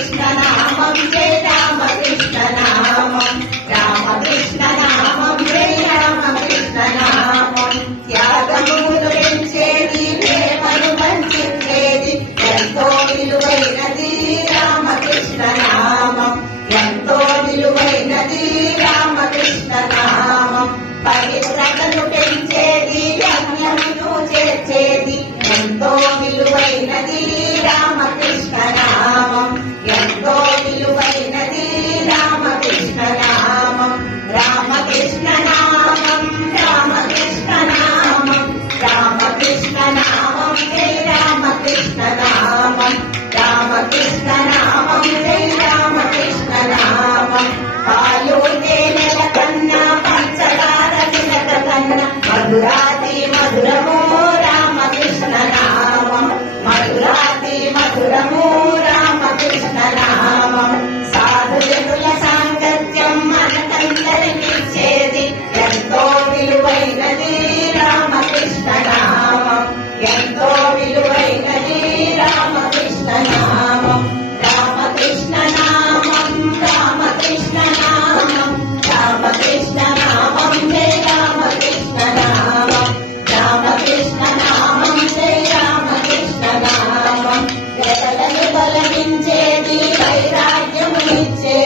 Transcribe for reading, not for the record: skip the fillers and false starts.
రామకృష్ణ నామం జయ రామకృష్ణ నామం రామకృష్ణ నామం జయ రామకృష్ణ నామం త్యాగములు పెంచేది ప్రేమను పంచేది ఎంతో విలువైనది రామకృష్ణ నామం ఎంతో విలువైనది రామకృష్ణ నామం పవిత్రతను పెంచేది పుణ్యమును చేర్చేది ఎంతో విలువైనది రామకృష్ణ నామం ఎంతో విలువైనది రామకృష్ణ నామం రామకృష్ణ నామం రామకృష్ణ నామం రామకృష్ణ నామం జయ రామకృష్ణ నామం రామకృష్ణ నామం జయ రామకృష్ణ నామం పాలు తేనెల కన్నా పంచదార చిలక కన్నా మధురాతి మధురము రామకృష్ణ నామం మధురాతి మధురము రామకృష్ణ నామం సాధుజనుల సాంగత్యం మనకందరికిచ్చేది ఎంతో విలువైనది రామకృష్ణ నామం ఎంతో విలువైనది రామకృష్ణ నామం రామకృష్ణ నామం రామకృష్ణ నామం రామకృష్ణ నామం జయ రామకృష్ణ నామం రామకృష్ణ నామం జయ రామకృష్ణ నామం ఎదలను బలమించేది వైరాగ్యమునిచ్చే